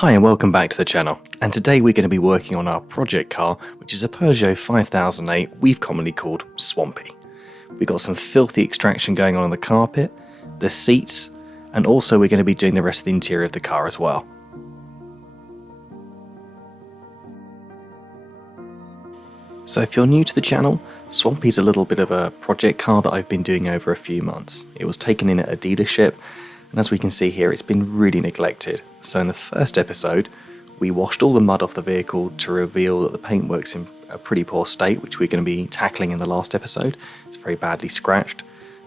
Hi and welcome back to the channel, and today we're going to be working on our project car, which is a Peugeot 5008 we've commonly called Swampy. We've got some filthy extraction going on the carpet, the seats, and also we're going to be doing the rest of the interior of the car as well. So if you're new to the channel, Swampy is a little bit of a project car that I've been doing over a few months. It was taken in at a dealership, and as we can see here, it's been really neglected. So in the first episode, we washed all the mud off the vehicle to reveal that the paintwork's in a pretty poor state, which we're going to be tackling in the last episode. It's very badly scratched.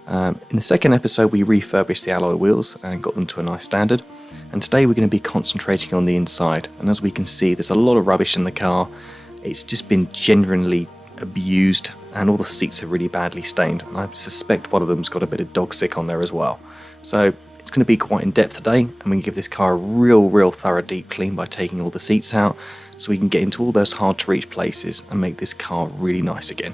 In the second episode, we refurbished the alloy wheels and got them to a nice standard. And today we're going to be concentrating on the inside. And as we can see, there's a lot of rubbish in the car. It's just been generally abused, and all the seats are really badly stained. And I suspect one of them's got a bit of dog sick on there as well. So it's going to be quite in depth today, and we can give this car a real thorough deep clean by taking all the seats out, so we can get into all those hard to reach places and make this car really nice again.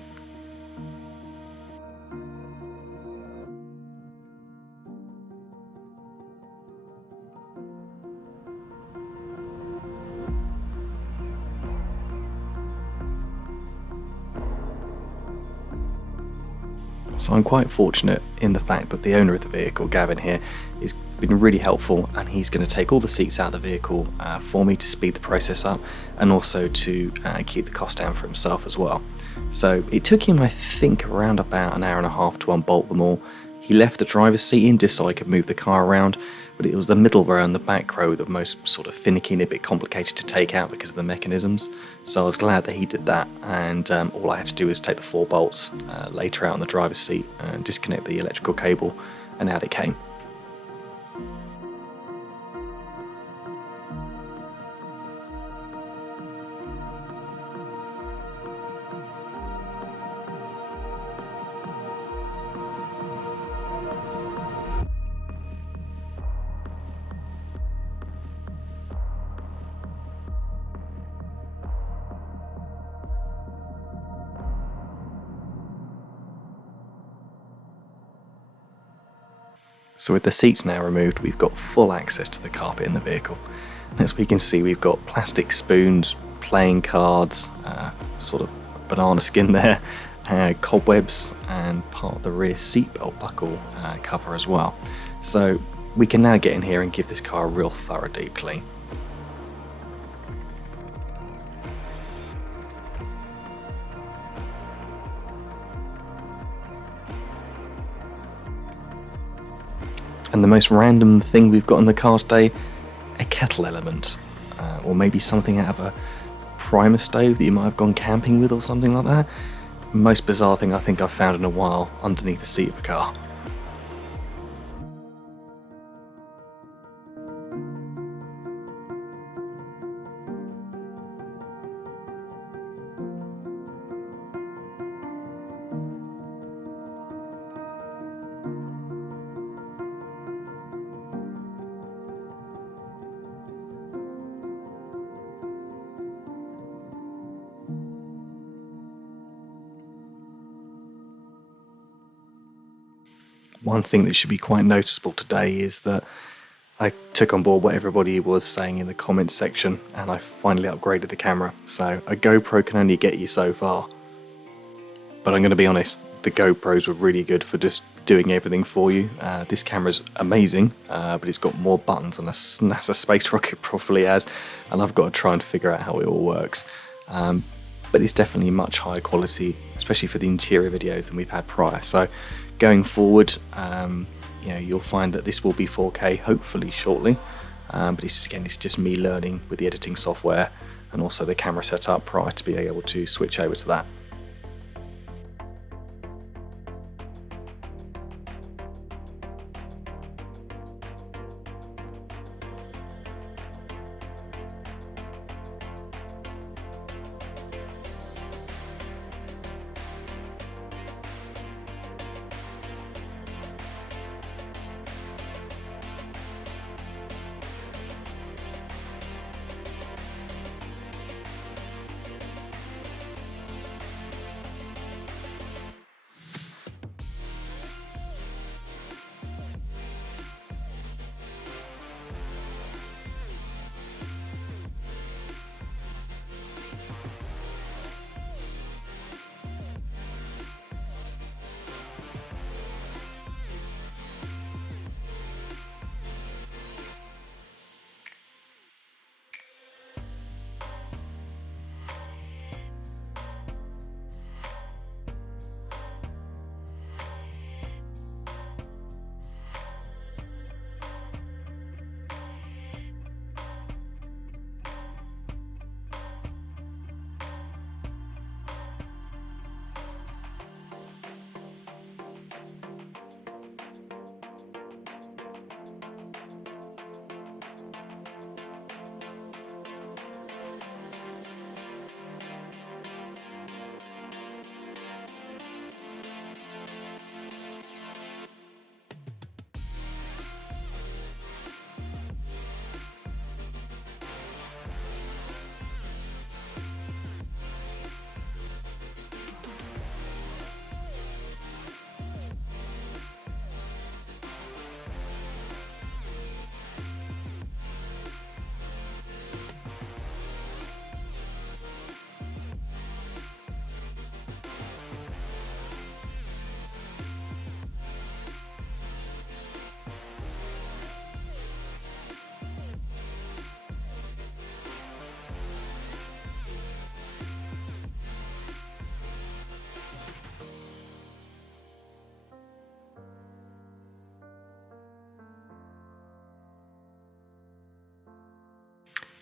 So I'm quite fortunate in the fact that the owner of the vehicle, Gavin here, has been really helpful, and he's going to take all the seats out of the vehicle for me to speed the process up, and also to keep the cost down for himself as well. So it took him, I think, around about an hour and a half to unbolt them all. He left the driver's seat in just so I could move the car around, but it was the middle row and the back row that most sort of finicky and a bit complicated to take out because of the mechanisms. So I was glad that he did that, and all I had to do was take the 4 bolts later out on the driver's seat and disconnect the electrical cable, and out it came. So with the seats now removed, we've got full access to the carpet in the vehicle. And as we can see, we've got plastic spoons, playing cards, sort of banana skin there, cobwebs, and part of the rear seatbelt buckle cover as well. So we can now get in here and give this car a real thorough deep clean. And the most random thing we've got in the car today, a kettle element, or maybe something out of a primer stove that you might have gone camping with or something like that. Most bizarre thing I think I've found in a while underneath the seat of a car. One thing that should be quite noticeable today is that I took on board what everybody was saying in the comments section, and I finally upgraded the camera. So a GoPro can only get you so far. But I'm going to be honest, the GoPros were really good for just doing everything for you. This camera's amazing, but it's got more buttons than a NASA space rocket probably has, and I've got to try and figure out how it all works. But it's definitely much higher quality, especially for the interior videos, than we've had prior. So going forward, you'll find that this will be 4K hopefully shortly, but it's just me learning with the editing software and also the camera setup prior to being able to switch over to that.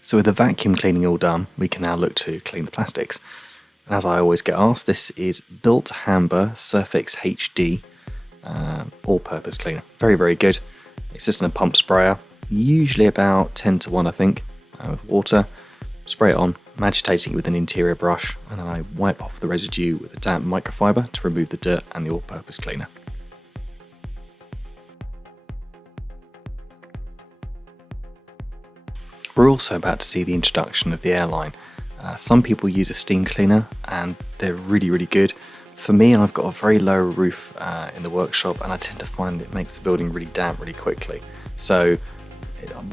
So with the vacuum cleaning all done, we can now look to clean the plastics. And as I always get asked, this is Built Hamber Surfix HD all-purpose cleaner. Very, very good. It's just in a pump sprayer, usually about 10 to 1, I think, with water. Spray it on, I'm agitating it with an interior brush, and then I wipe off the residue with a damp microfiber to remove the dirt and the all-purpose cleaner. We're also about to see the introduction of the airline. Some people use a steam cleaner and they're really, really good. For me, I've got a very low roof in the workshop, and I tend to find it makes the building really damp really quickly. So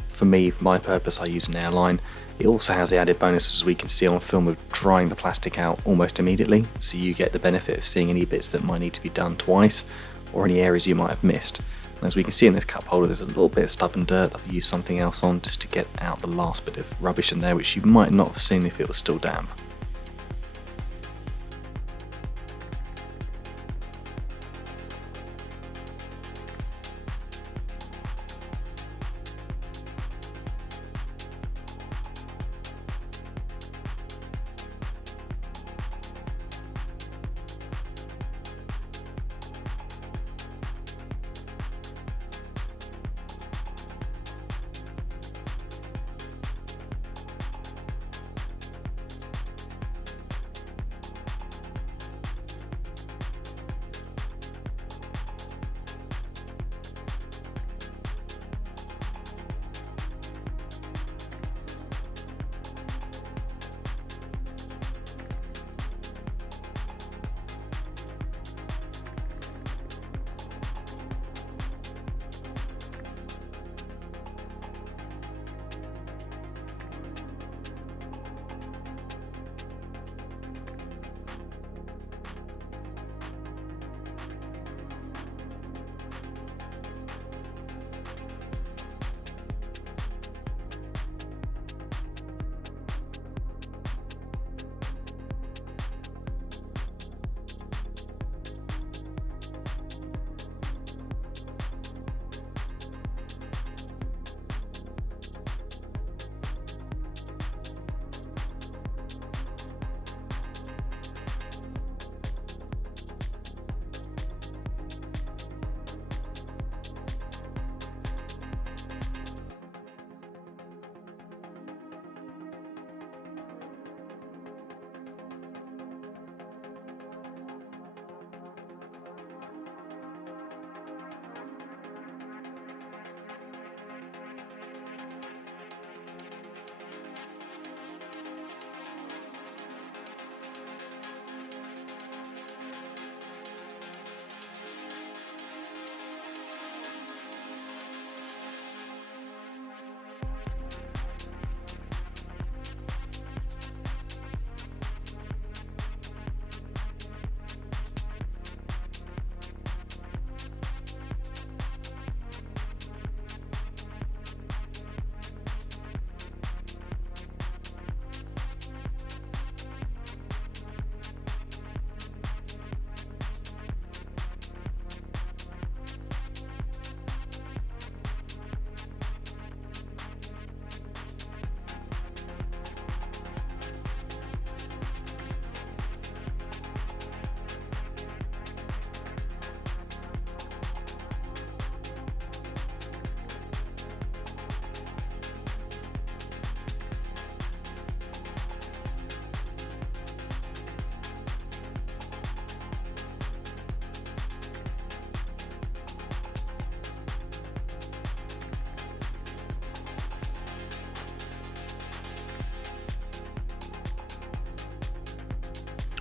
for me, for my purpose, I use an airline. It also has the added bonus, as we can see on film, of drying the plastic out almost immediately, so you get the benefit of seeing any bits that might need to be done twice or any areas you might have missed. And as we can see in this cup holder, there's a little bit of stubborn dirt that I've used something else on just to get out the last bit of rubbish in there, which you might not have seen if it was still damp.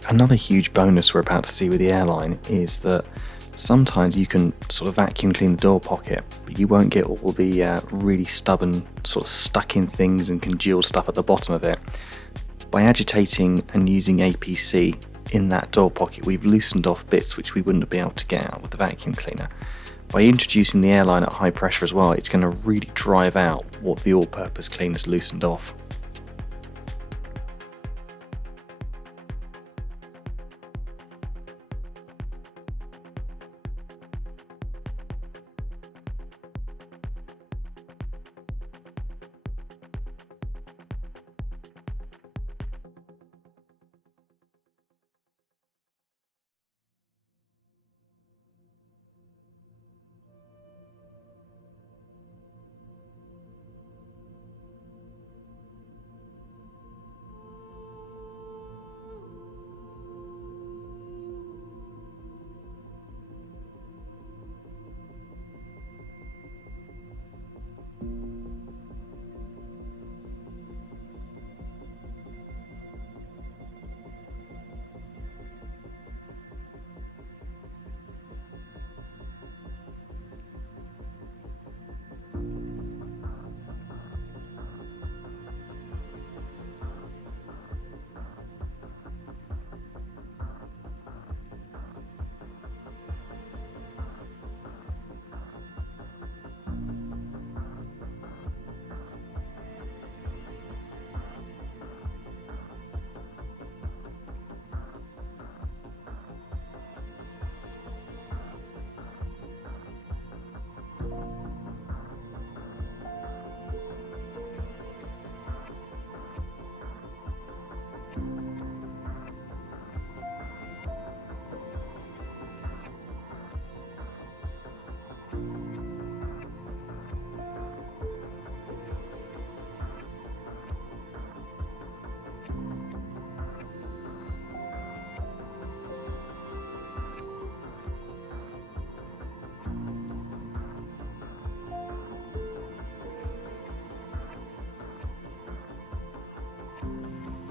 Another huge bonus we're about to see with the airline is that sometimes you can sort of vacuum clean the door pocket, but you won't get all the really stubborn sort of stuck in things and congealed stuff at the bottom of it. By agitating and using APC in that door pocket, we've loosened off bits which we wouldn't be able to get out with the vacuum cleaner. By introducing the airline at high pressure as well, it's going to really drive out what the all-purpose cleaner's loosened off.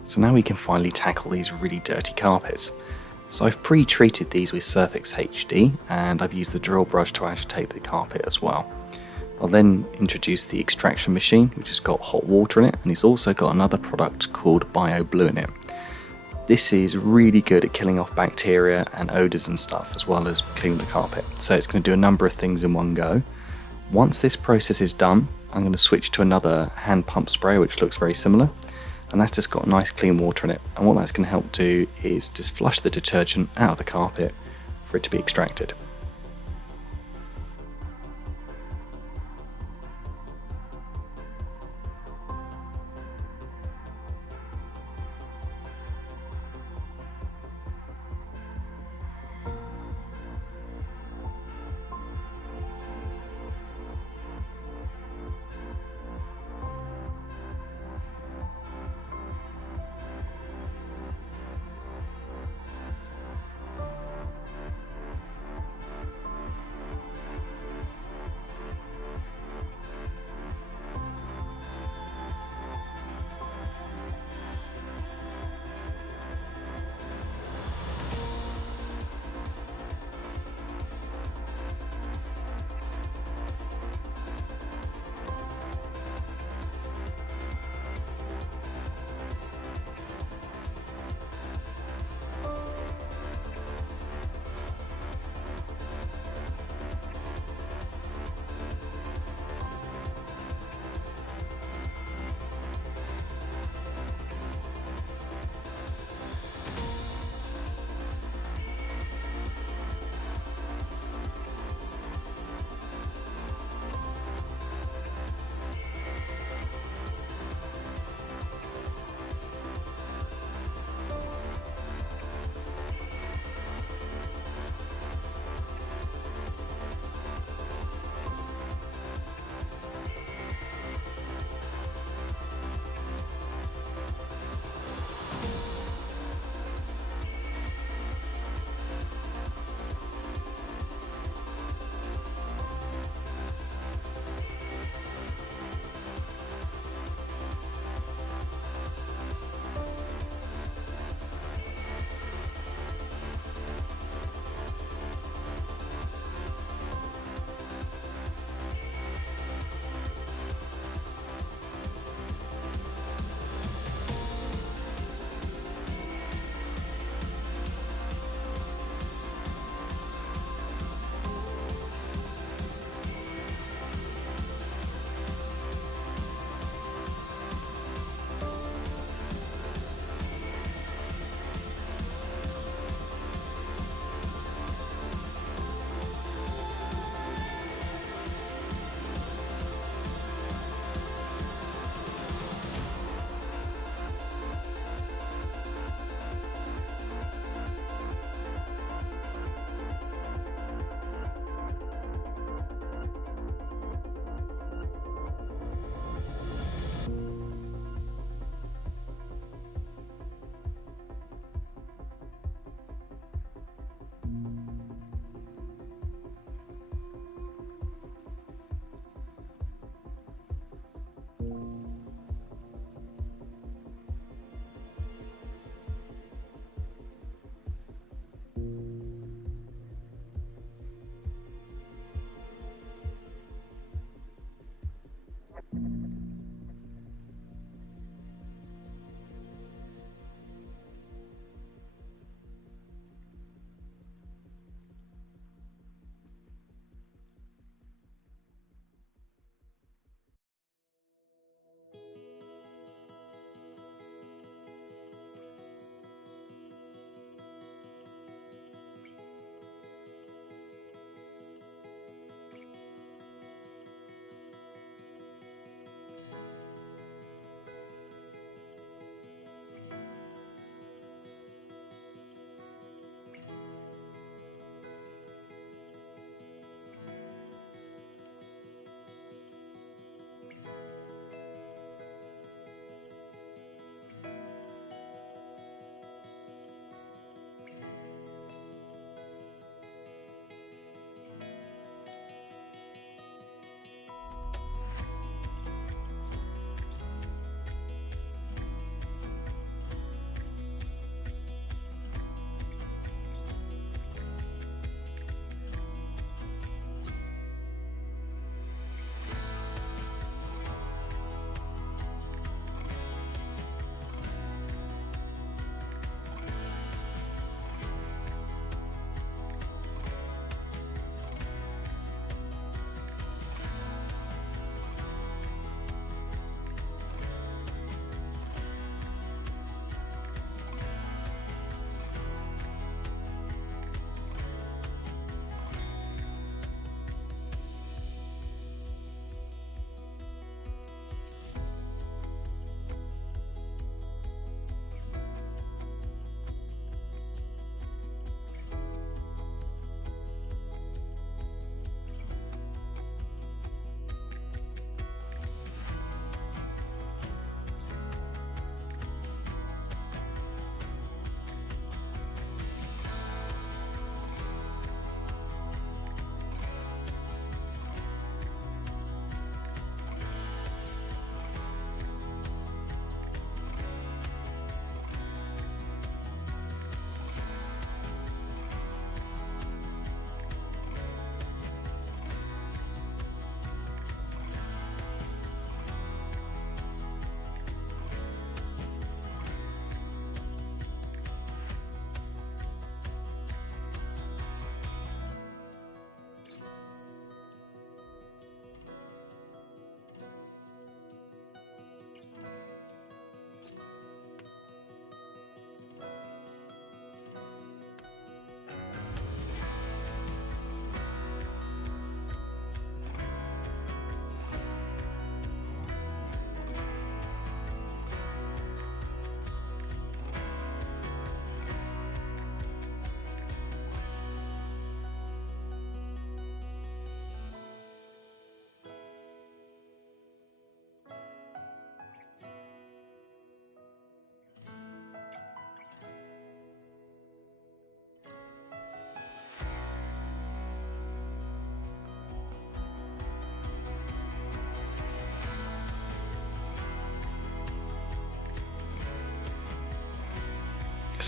So now we can finally tackle these really dirty carpets. So I've pre-treated these with Surfix HD, and I've used the drill brush to agitate the carpet as well. I'll then introduce the extraction machine, which has got hot water in it, and it's also got another product called Bio Blue in it. This is really good at killing off bacteria and odours and stuff, as well as cleaning the carpet. So it's going to do a number of things in one go. Once this process is done, I'm going to switch to another hand pump spray, which looks very similar. And that's just got nice clean water in it. And what that's going to help do is just flush the detergent out of the carpet for it to be extracted.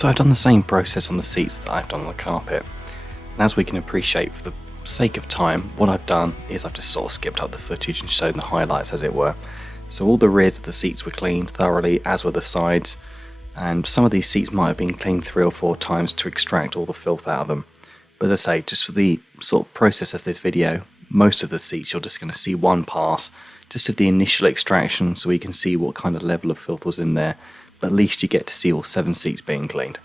So I've done the same process on the seats that I've done on the carpet, and as we can appreciate, for the sake of time, what I've done is I've just sort of skipped up the footage and shown the highlights, as it were. So all the rears of the seats were cleaned thoroughly, as were the sides, and some of these seats might have been cleaned 3 or 4 times to extract all the filth out of them. But as I say, just for the sort of process of this video, most of the seats you're just going to see one pass, just of the initial extraction, so we can see what kind of level of filth was in there, but at least you get to see all 7 seats being cleaned.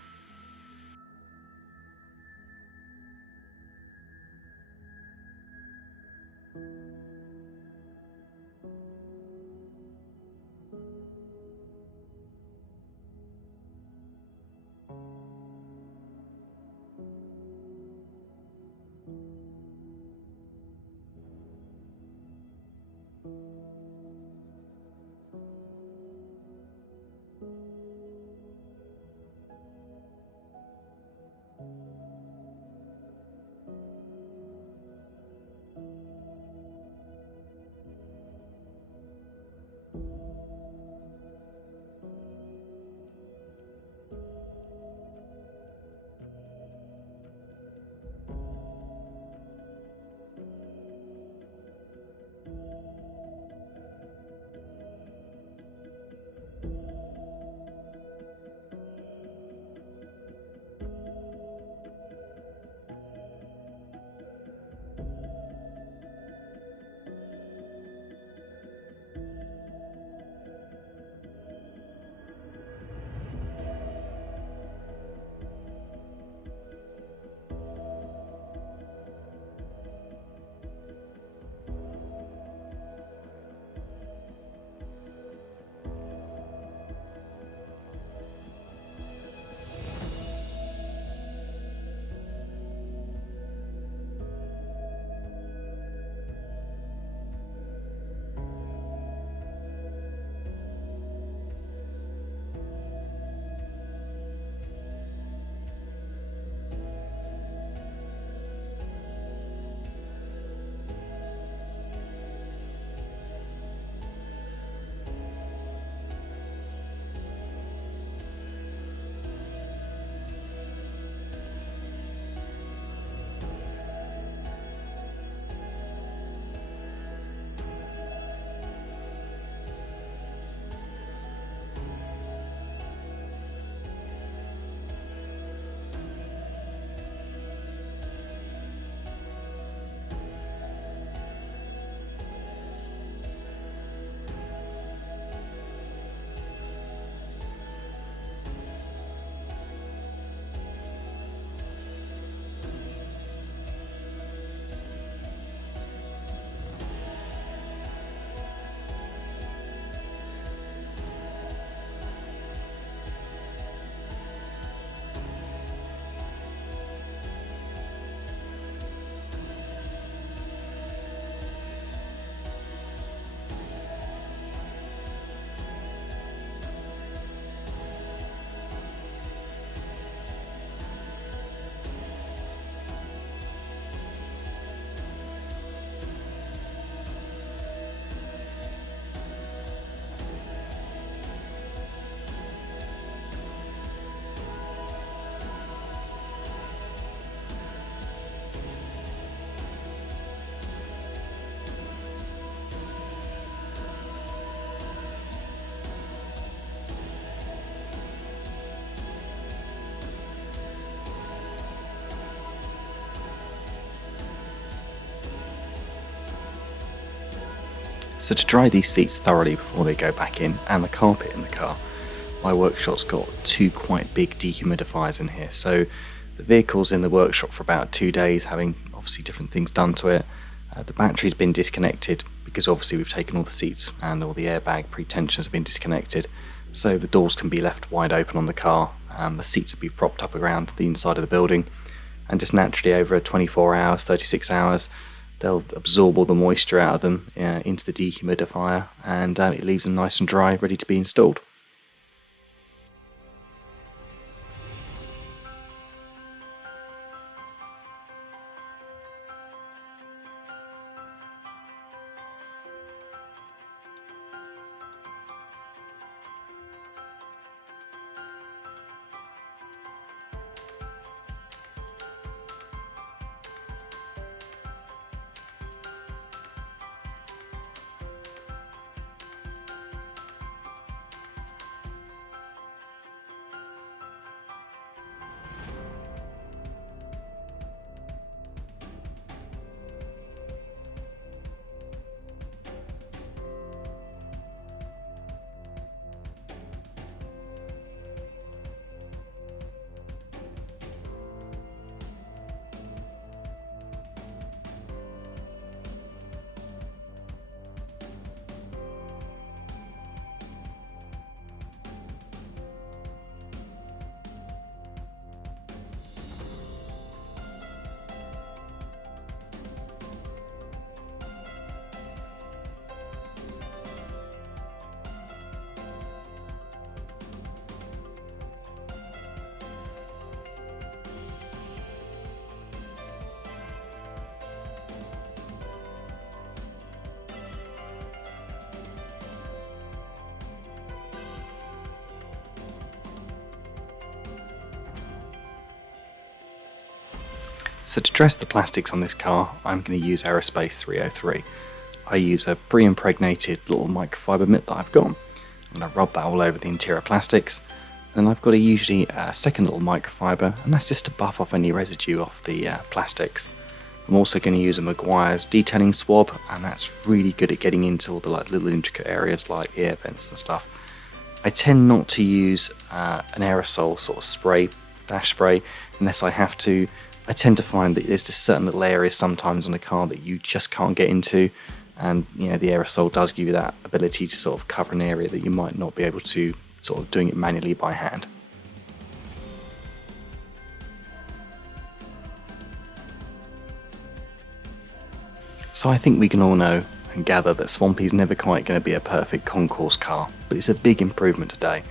So to dry these seats thoroughly before they go back in, and the carpet in the car, my workshop's got 2 quite big dehumidifiers in here. So the vehicle's in the workshop for about 2 days, having obviously different things done to it. The battery's been disconnected because obviously we've taken all the seats and all the airbag pre-tensions have been disconnected. So the doors can be left wide open on the car. The seats will be propped up around the inside of the building, and just naturally over 24 hours, 36 hours, they'll absorb all the moisture out of them into the dehumidifier, and it leaves them nice and dry, ready to be installed. So to dress the plastics on this car, I'm going to use Aerospace 303. I use a pre-impregnated little microfiber mitt that I've got. I'm going to rub that all over the interior plastics. Then I've got usually a second little microfiber, and that's just to buff off any residue off the plastics. I'm also going to use a Meguiar's detailing swab, and that's really good at getting into all the little intricate areas like ear vents and stuff. I tend not to use an aerosol sort of spray, dash spray, unless I have to. I tend to find that there's just certain little areas sometimes on a car that you just can't get into, and the aerosol does give you that ability to sort of cover an area that you might not be able to, sort of doing it manually by hand. So I think we can all know and gather that Swampy's never quite going to be a perfect concourse car, but it's a big improvement today.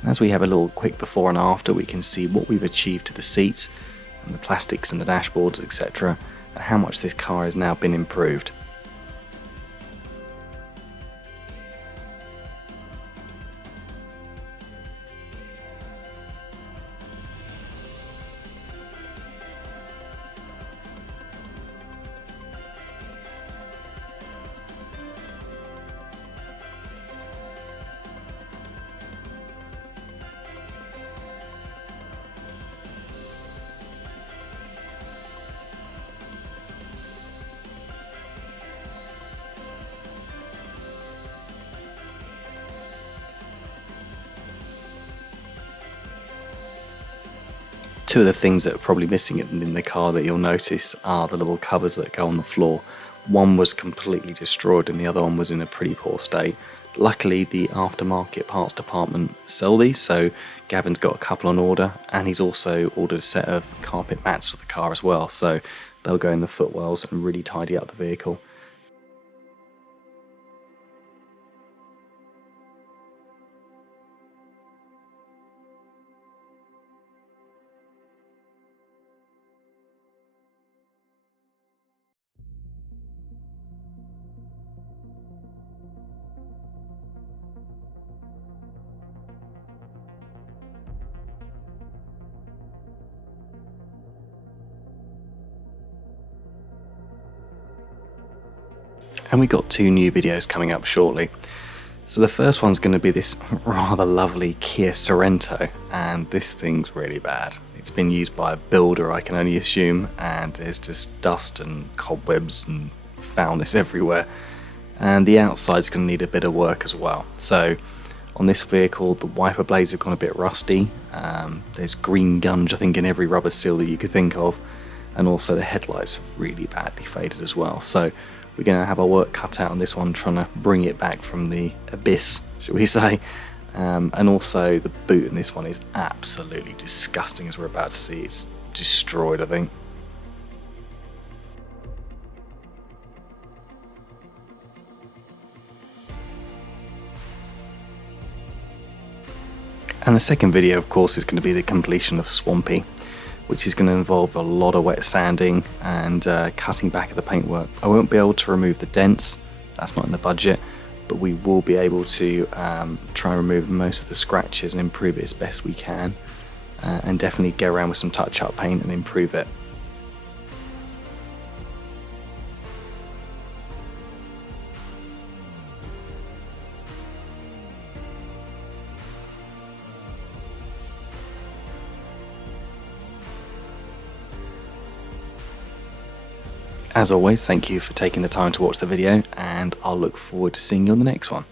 And as we have a little quick before and after, we can see what we've achieved to the seats and the plastics and the dashboards, etc., and how much this car has now been improved. Two of the things that are probably missing in the car that you'll notice are the little covers that go on the floor. One was completely destroyed and the other one was in a pretty poor state. Luckily the aftermarket parts department sell these, so Gavin's got a couple on order, and he's also ordered a set of carpet mats for the car as well, so they'll go in the footwells and really tidy up the vehicle. And we got two new videos coming up shortly. So the first one's going to be this rather lovely Kia Sorento, and this thing's really bad. It's been used by a builder, I can only assume, and there's just dust and cobwebs and foulness everywhere. And the outside's going to need a bit of work as well. So on this vehicle, the wiper blades have gone a bit rusty. There's green gunge, I think, in every rubber seal that you could think of. And also the headlights have really badly faded as well. So we're going to have our work cut out on this one, trying to bring it back from the abyss, shall we say. And also the boot in this one is absolutely disgusting, as we're about to see. It's destroyed, I think. And the second video, of course, is going to be the completion of Swampy, which is going to involve a lot of wet sanding and cutting back of the paintwork. I won't be able to remove the dents, that's not in the budget, but we will be able to try and remove most of the scratches and improve it as best we can, and definitely go around with some touch-up paint and improve it. As always, thank you for taking the time to watch the video, and I'll look forward to seeing you on the next one.